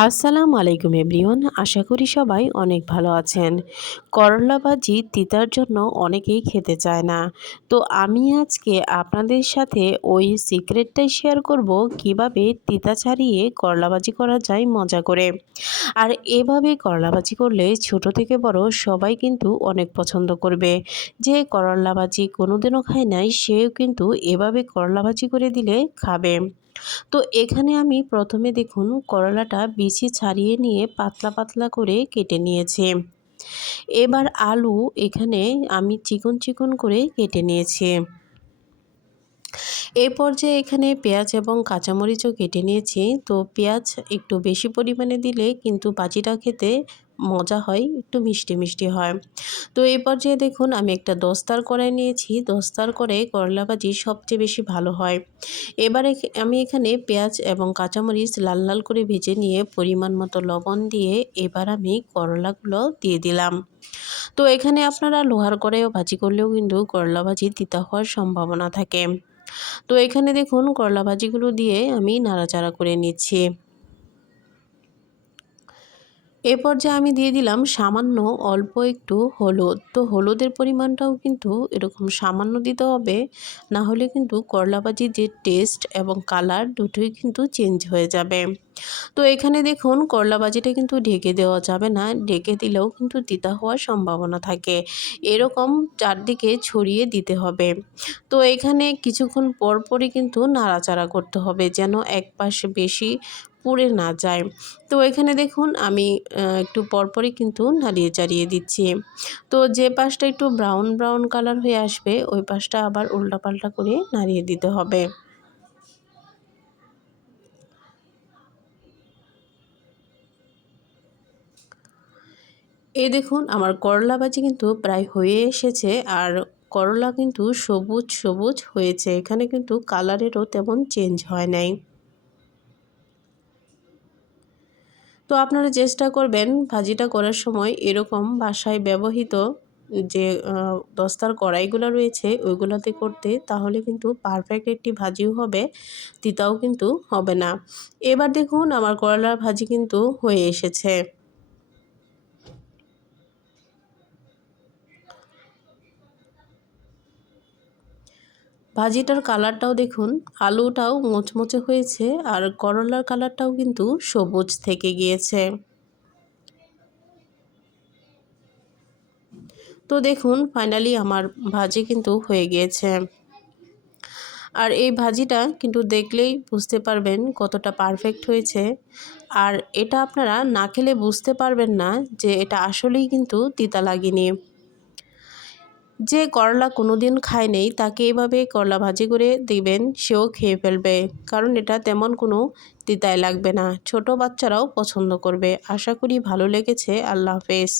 আসসালামু আলাইকুম এভরিওয়ান, আশা করি সবাই অনেক ভালো আছেন। করলা ভাজি তিতার জন্য অনেকেই খেতে চায় না। তো আমি আজকে আপনাদের সাথে ওই সিক্রেটটাই শেয়ার করব কিভাবে তিতা ছাড়িয়ে করলা ভাজি করা যায় মজা করে। আর এভাবে করলা ভাজি করলে ছোট থেকে বড় সবাই কিন্তু অনেক পছন্দ করবে। যে করলা ভাজি কোনোদিনও খায় নাই সেও কিন্তু এভাবে করলা ভাজি করে দিলে খাবে। তো এখানে আমি প্রথমে দেখুন করলাটা বিচি ছাড়িয়ে নিয়ে পাতলা পাতলা করে কেটে নিয়েছি। এবার আলু এখানে আমি চিকন চিকন করে কেটে নিয়েছি। এই পর্যায়ে এখানে পেঁয়াজ এবং কাঁচামরিচও কেটে নিয়েছি। তো পেঁয়াজ একটু বেশি পরিমাণে দিলে কিন্তু ভাজিটা খেতে মজা হয়, একটু মিষ্টি মিষ্টি হয়। তো এই পর্যায়ে দেখুন আমি একটা দস্তার কড়াই নিয়েছি। দস্তার কড়াইয়ে করলা ভাজি সবচেয়ে বেশি ভালো হয়। এবারে আমি এখানে পেঁয়াজ এবং কাঁচামরিচ লাল লাল করে ভেজে নিয়ে পরিমাণ মতো লবণ দিয়ে এবার আমি করলাগুলো দিয়ে দিলাম। তো এখানে আপনারা লোহার কড়াইও ভাজি করলেও কিন্তু করলা ভাজি তিতা হওয়ার সম্ভাবনা থাকে। তো এখানে দেখুন করলা ভাজিগুলো দিয়ে আমি নাড়াচাড়া করে নিচ্ছি। এ পর্যায়ে আমি দিয়ে দিলাম সামান্য অল্প একটু হলুদ। তো হলুদের পরিমাণটাও কিন্তু এরকম সামান্য দিতে হবে, না হলে কিন্তু করলা ভাজির যে টেস্ট এবং কালার দুটোই কিন্তু চেঞ্জ হয়ে যাবে। তো এখানে দেখুন করলা ভাজিটা কিন্তু ঢেকে দেওয়া যাবে না, ঢেকে দিলেও কিন্তু তিতা হওয়ার সম্ভাবনা থাকে। এরকম চারদিকে ছড়িয়ে দিতে হবে। তো এখানে কিছুক্ষণ পর পরই কিন্তু নাড়াচাড়া করতে হবে যেন এক পাশ বেশি পুড়ে না যায়। তো এখানে দেখুন আমি একটু পরপরই কিন্তু নাড়িয়ে চাড়িয়ে দিচ্ছি। তো যে পাশটা একটু ব্রাউন ব্রাউন কালার হয়ে আসবে ওই পাশটা আবার উল্টাপাল্টা করে নাড়িয়ে দিতে হবে। এই দেখুন আমার করলা ভাজি কিন্তু প্রায় হয়ে এসেছে। আর করলা কিন্তু সবুজ সবুজ হয়েছে, এখানে কিন্তু কালারেরও তেমন চেঞ্জ হয় নাই। তো আপনারা চেষ্টা করবেন ভাজিটা করার সময় এরকম বাসায় ব্যবহৃত যে দস্তার কড়াইগুলো রয়েছে ওইগুলোতে করতে, তাহলে কিন্তু পারফেক্ট একটি ভাজিও হবে, তিতাও কিন্তু হবে না। এবার দেখুন আমার করলার ভাজি কিন্তু হয়ে এসেছে। ভাজিটার কালারটাও দেখুন, আলুটাও মোচমোচে হয়েছে আর করলার কালারটাও কিন্তু সবুজ থেকে গিয়েছে। তো দেখুন ফাইনালি আমার ভাজি কিন্তু হয়ে গিয়েছে। আর এই ভাজিটা কিন্তু দেখলেই বুঝতে পারবেন কতটা পারফেক্ট হয়েছে। আর এটা আপনারা না খেলে বুঝতে পারবেন না যে এটা আসলেই কিন্তু তিতা লাগেনি। যে করলা কোনোদিন খায় নাই তাকে এভাবে করলা ভাজি করে দিবেন, সেও খেয়ে ফেলবে। কারণ এটা তেমন কোনো তিতায় লাগবে না। ছোট বাচ্চারাও পছন্দ করবে। আশা করি ভালো লেগেছে। আল্লাহ হাফেজ।